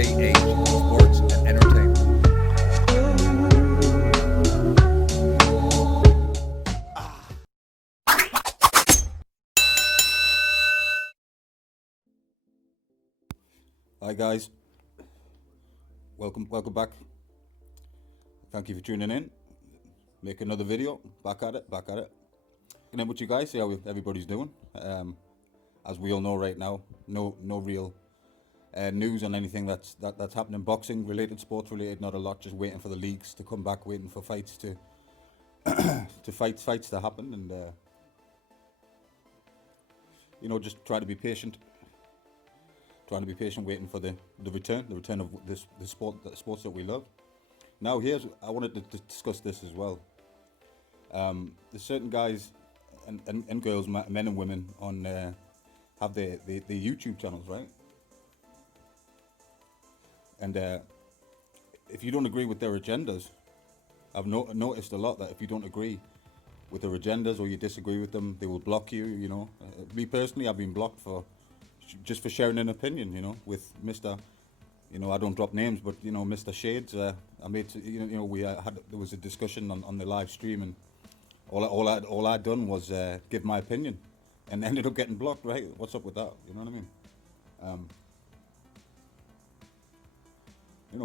JH Sports and Entertainment. Hi guys, welcome back. Thank you for tuning in. Make another video. Back at it. And then with you guys, see how everybody's doing. As we all know right now, no real news on anything that's happening. Boxing related, sports related, not a lot. Just waiting for the leagues to come back, waiting for fights to fights to happen, and just try to be patient. Trying to be patient, waiting for the return of the sports that we love. Now, I wanted to discuss this as well. There's certain guys and girls, men and women, on have their YouTube channels, right? And if you don't agree with their agendas, I've noticed a lot that if you don't agree with their agendas or you disagree with them, they will block you. Me personally, I've been blocked just for sharing an opinion. With Mr. I don't drop names, but Mr. Shades. I made there was a discussion on the live stream, and all I done was give my opinion, and ended up getting blocked. Right? What's up with that? You know what I mean?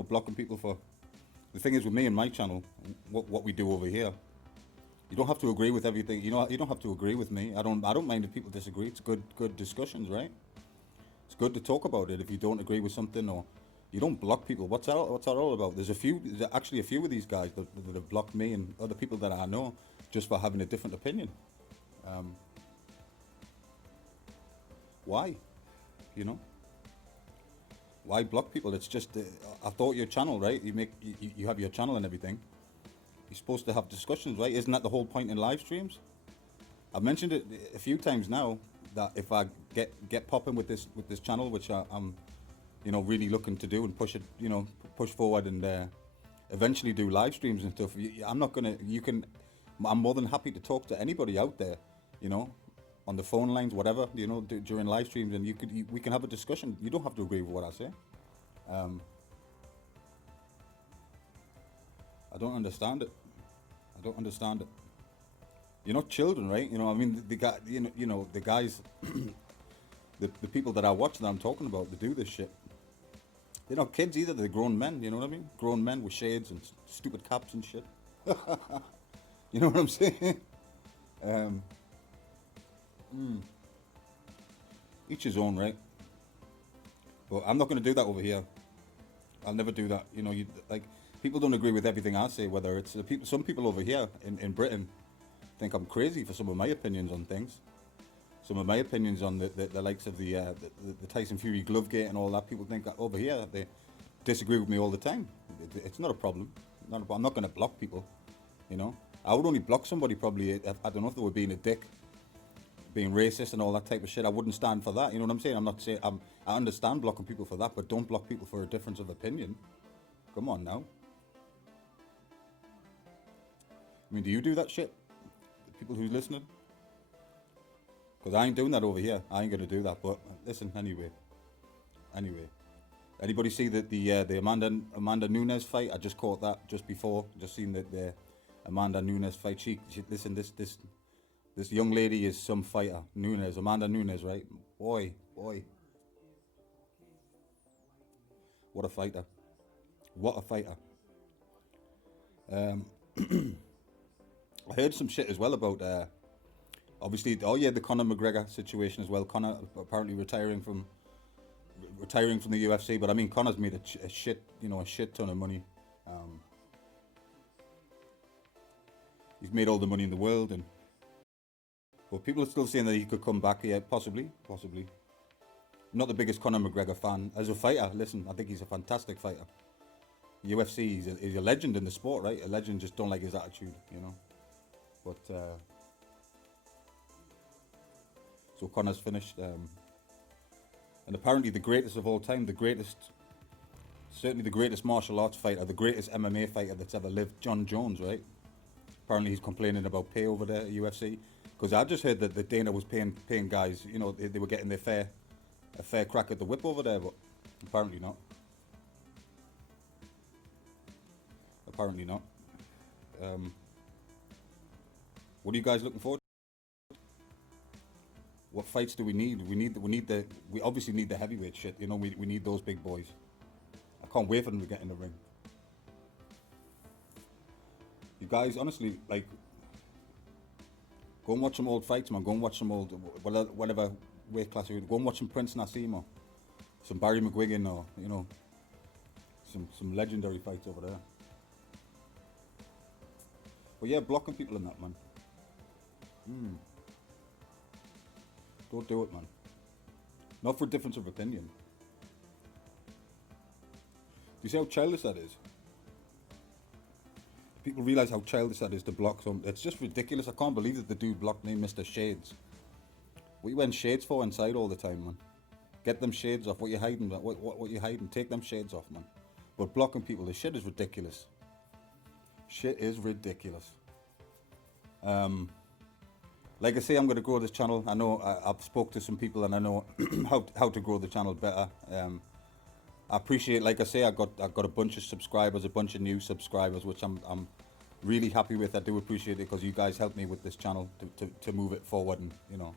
Blocking people for the thing is with me and my channel, what we do over here. You don't have to agree with everything. You don't have to agree with me. I don't mind if people disagree. It's good discussions, right? It's good to talk about it if you don't agree with something, or you don't block people. What's that all about? There's actually a few of these guys that have blocked me and other people that I know just for having a different opinion. Why? Why block people? It's just I thought your channel, right? You have your channel and everything. You're supposed to have discussions, right? Isn't that the whole point in live streams? I've mentioned it a few times now that if I get popping with this channel, which I'm really looking to do and push forward and eventually do live streams and stuff. I'm more than happy to talk to anybody out there, on the phone lines, whatever, during live streams, and we can have a discussion. You don't have to agree with what I say. I don't understand it. You're not children, right? The guy, the guys, the people that I watch that I'm talking about, they do this shit. They're not kids either. They're grown men. You know what I mean? Grown men with shades and stupid caps and shit. You know what I'm saying? Each his own, right? But I'm not going to do that over here. I'll never do that. People don't agree with everything I say. Whether it's some people over here in Britain think I'm crazy for some of my opinions on things. Some of my opinions on the likes of the Tyson Fury glove gate and all that. People think that over here they disagree with me all the time. It's not a problem. I'm not going to block people. I would only block somebody probably if, I don't know, if they were being a dick, being racist and all that type of shit. I wouldn't stand for that. You know what I'm saying? I'm not saying I understand blocking people for that, but don't block people for a difference of opinion. Come on now. Do you do that shit? The people who's listening? Because I ain't doing that over here. I ain't gonna do that. But listen, anyway. Anybody see the Amanda Nunes fight? I just caught that just before. Just seen the Amanda Nunes fight. She listen. This young lady is some fighter. Amanda Nunes, right? Boy. What a fighter. I heard some shit as well about obviously, the Conor McGregor situation as well. Conor apparently retiring from the UFC, but Conor's made a shit ton of money. He's made all the money in the world, but people are still saying that he could come back. Yeah, possibly. I'm not the biggest Conor McGregor fan as a fighter. Listen, I think he's a fantastic fighter. UFC, he's a legend in the sport, right? A legend. Just don't like his attitude, But so Conor's finished, and apparently the greatest of all time, certainly the greatest martial arts fighter, the greatest MMA fighter that's ever lived, John Jones, right? Apparently he's complaining about pay over there at UFC, because I just heard that Dana was paying guys, they were getting a fair crack at the whip over there, but apparently not. apparently not. What are you guys looking forward to? What fights do we need? We obviously need the heavyweight shit. You know, we need those big boys. I can't wait for them to get in the ring. You guys, honestly, like, go and watch some old fights, man. Go and watch some old, whatever weight class you're in. Go and watch some Prince Nassim or some Barry McGuigan or, you know, some legendary fights over there. But yeah, blocking people in that, man. Don't do it, man. Not for difference of opinion. Do you see how childish that is? People realize how childish that is to block some. It's just ridiculous. I can't believe that the dude blocked me, Mr. Shades. What you wearing shades for inside all the time, man? Get them shades off. What you hiding? What you hiding? Take them shades off, man. But blocking people, this shit is ridiculous. Shit is ridiculous. Like I say, I'm going to grow this channel. I know I've spoke to some people and I know how to grow the channel better. I appreciate, like I say, I got a bunch of subscribers, a bunch of new subscribers, which I'm really happy with. I do appreciate it because you guys helped me with this channel to move it forward, and you know,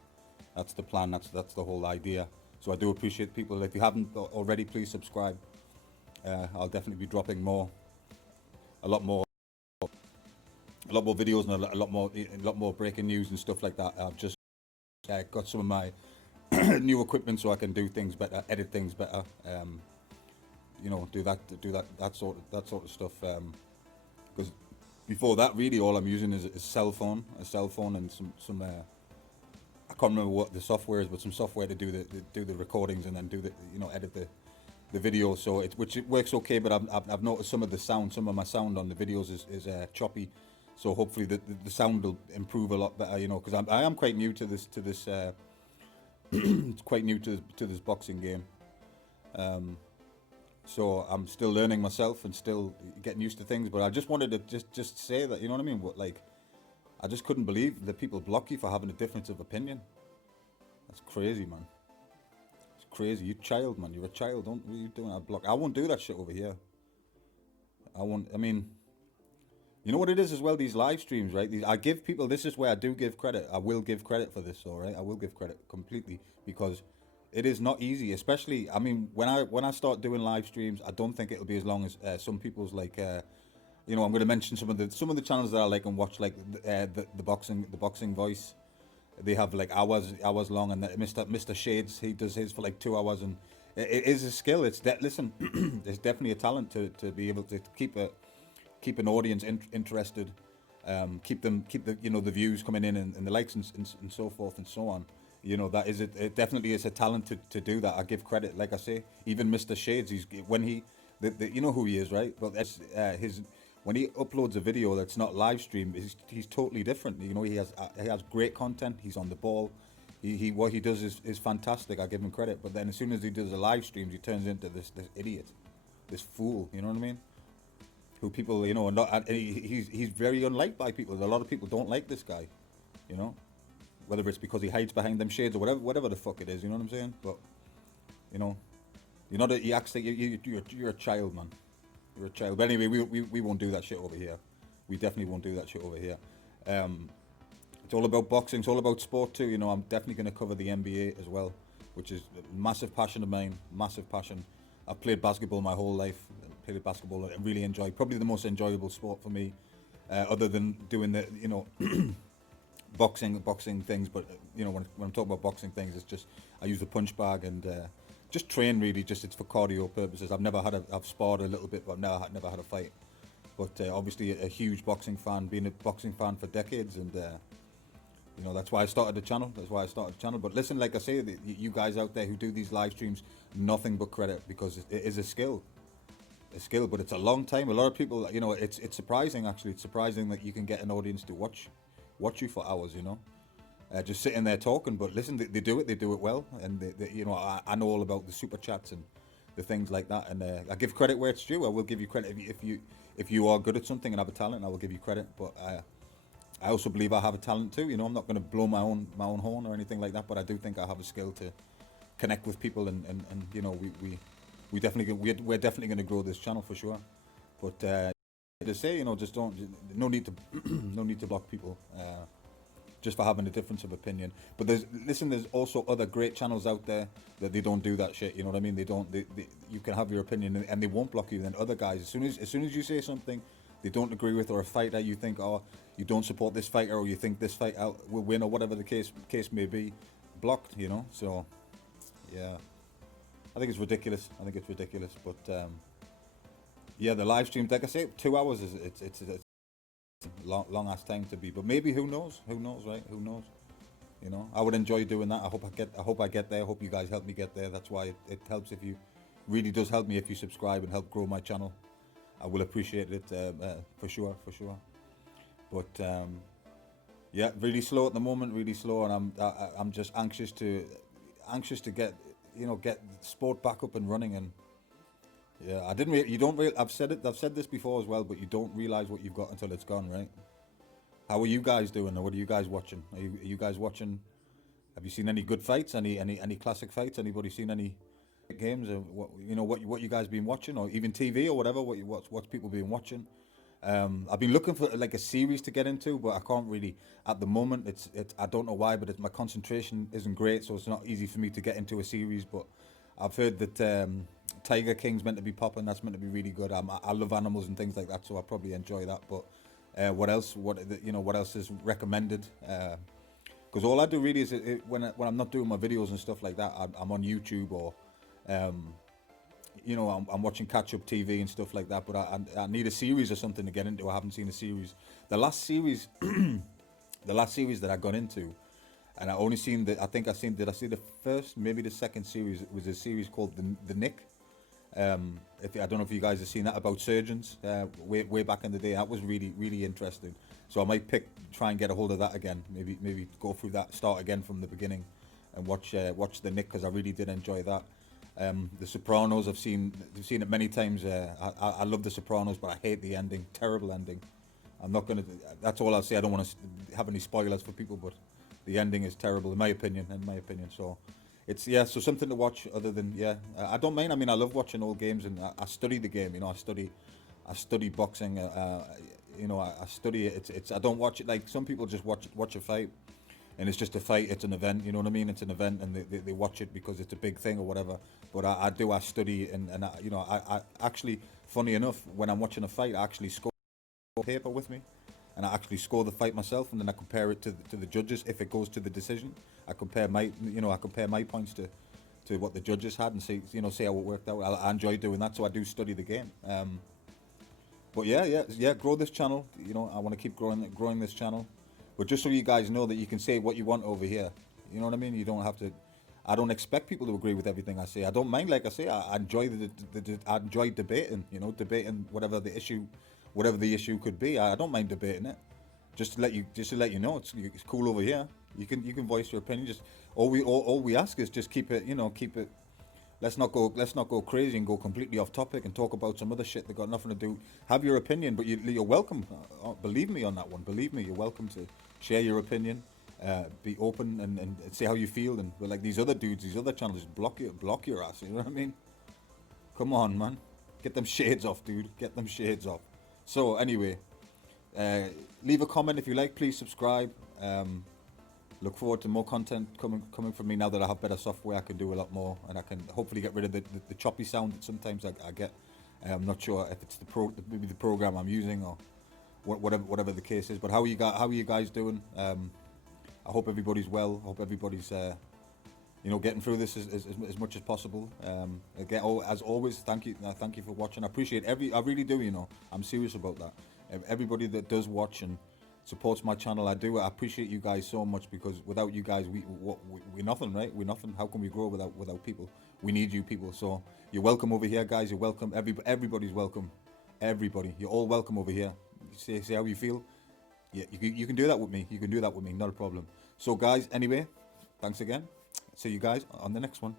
that's the plan. That's the whole idea. So I do appreciate people. If you haven't already, please subscribe. I'll definitely be dropping a lot more videos and a lot more breaking news and stuff like that. I've just got some of my new equipment so I can do things better, edit things better. You know, do that sort of stuff. Because before that, really, all I'm using is a cell phone and some. I can't remember what the software is, but some software to do the recordings and then edit the video. So which works okay, but I've noticed some of my sound on the videos is choppy. So hopefully the sound will improve a lot better, you know, because I am quite new to this it's quite new to this boxing game. So I'm still learning myself and still getting used to things. But I just wanted to just say that, you know what I mean? What, like, I just couldn't believe that people block you for having a difference of opinion. That's crazy, man. It's crazy. You're a child, man. You're a child. What are you doing? I won't do that shit over here. I mean, you know what it is as well, these live streams, right? I give people, this is where I do give credit. I will give credit for this, all right? I will give credit completely because it is not easy, especially, I mean, when I start doing live streams, I don't think it'll be as long as some people's, like, you know, I'm going to mention some of the channels that I like and watch, like the boxing voice. They have like hours long, and Mr. Shades, he does his for like 2 hours, and it is a skill. Listen, there's definitely a talent to be able to keep an audience interested, keep the views coming in and the likes and so forth and so on. You know, that is it definitely is a talent to do that. I give credit, like I say, even Mr. Shades, you know who he is, right? But that's when he uploads a video that's not live stream, he's totally different. You know, he has great content. He's on the ball. What he does is fantastic. I give him credit. But then as soon as he does a live stream, he turns into this idiot, this fool. You know what I mean? Who people, you know, are not. He's very unliked by people. A lot of people don't like this guy. You know, whether it's because he hides behind them shades or whatever the fuck it is. You know what I'm saying? But you know, you're not. He acts like you're a child, man. You're a child. But anyway, we won't do that shit over here. We definitely won't do that shit over here. It's all about boxing. It's all about sport too. You know, I'm definitely going to cover the NBA as well, which is a massive passion of mine. Massive passion. I've played basketball my whole life. Played basketball and really enjoy. Probably the most enjoyable sport for me, other than doing the boxing things. But you know, when I'm talking about boxing things, it's just I use a punch bag and just train really. Just it's for cardio purposes. I've sparred a little bit, but I've never had a fight. But obviously a huge boxing fan, being a boxing fan for decades, and you know, that's why I started the channel. But listen, like I say, you guys out there who do these live streams, nothing but credit, because it is a skill. But it's a long time. A lot of people, you know, it's surprising actually. It's surprising that you can get an audience to watch you for hours, you know, just sitting there talking. But listen, they do it well, and they you know, I know all about the super chats and the things like that, and I give credit where it's due. I will give you credit if you are good at something and have a talent. I will give you credit, but I also believe I have a talent too. You know, I'm not going to blow my own horn or anything like that, but I do think I have a skill to connect with people, and you know, we're definitely going to grow this channel for sure. But to say, just don't. No need to, no need to block people. Just for having a difference of opinion. But there's also other great channels out there that they don't do that shit. You know what I mean? They don't. You can have your opinion and they won't block you. Then other guys, as soon as you say something they don't agree with, or a fighter you think, oh, you don't support this fighter, or you think this fight out will win, or whatever the case may be, blocked. So yeah, I think it's ridiculous. But yeah, the live stream, like I say, 2 hours is it's long ass time to be, but maybe who knows, right? Who knows? I would enjoy doing that. I hope I get there. I hope you guys help me get there. That's why it helps if you really does help me if you subscribe and help grow my channel. I will appreciate it for sure. But yeah, really slow at the moment, really slow, and I'm just anxious to get get sport back up and running. And yeah, I've said this before as well, but you don't realize what you've got until it's gone, right? How are you guys doing? Or what are you guys watching? Are you guys watching? Have you seen any good fights? Any classic fights? Anybody seen any games? Or what you guys been watching, or even TV or whatever? What's people been watching? I've been looking for like a series to get into, but I can't really at the moment. It's I don't know why, but my concentration isn't great, so it's not easy for me to get into a series. But I've heard that Tiger King's meant to be popping. That's meant to be really good. I love animals and things like that, so I probably enjoy that. But what else? What else is recommended? Because all I do really is when I'm not doing my videos and stuff like that, I'm on YouTube, or I'm watching catch up TV and stuff like that. But I need a series or something to get into. I haven't seen a series. The last series that I got into, and I only seen did I see the first, maybe the second series? It was a series called The Nick. I don't know if you guys have seen that, about surgeons way back in the day. That was really, really interesting. So I might try and get a hold of that again. Maybe go through that, start again from the beginning, and watch The Nick, because I really did enjoy that. The Sopranos, I've seen it many times. I love The Sopranos, but I hate the ending. Terrible ending. I'm not gonna. That's all I'll say. I don't want to have any spoilers for people, but the ending is terrible in my opinion. So it's so something to watch. Other than I don't mind. I mean, I love watching old games, and I study the game. I study boxing. I study it. It's I don't watch it like some people just watch a fight, and it's just a fight. It's an event. You know what I mean? It's an event, and they watch it because it's a big thing or whatever. But I study, and I actually, funny enough, when I'm watching a fight, I actually score paper with me, and I actually score the fight myself, and then I compare it to the judges. If it goes to the decision, I compare my points to what the judges had, and see how it worked out. I enjoy doing that, so I do study the game. But yeah, grow this channel. I want to keep growing this channel. But just so you guys know that you can say what you want over here. You know what I mean? You don't have to. I don't expect people to agree with everything I say. I don't mind, like I say, I enjoy I enjoy debating. Debating whatever the issue could be. I don't mind debating it. Just to let you know, it's cool over here. You can voice your opinion. Just all we ask is just keep it. Keep it. Let's not go crazy and go completely off topic and talk about some other shit that got nothing to do. Have your opinion, but you're welcome. Believe me on that one. Believe me, you're welcome to share your opinion. Be open and say how you feel. And like these other dudes, these other channels, block your ass. You know what I mean? Come on, man. Get them shades off, dude. Get them shades off. So anyway, leave a comment if you like. Please subscribe. Look forward to more content coming from me now that I have better software. I can do a lot more, and I can hopefully get rid of the choppy sound that sometimes I get. I'm not sure if it's maybe the program I'm using, or whatever the case is. But how are you guys doing? I hope everybody's well. I hope everybody's getting through this as much as possible. Again, as always, thank you for watching. I appreciate I really do. I'm serious about that. Everybody that does watch and supports my channel, I appreciate you guys so much, because without you guys, we're nothing, right? We're nothing. How can we grow without people? We need you people. So you're welcome over here, guys. You're welcome. Everybody's welcome. Everybody, you're all welcome over here. Say how you feel. Yeah, you can do that with me. You can do that with me. Not a problem. So guys, anyway, thanks again. See you guys on the next one.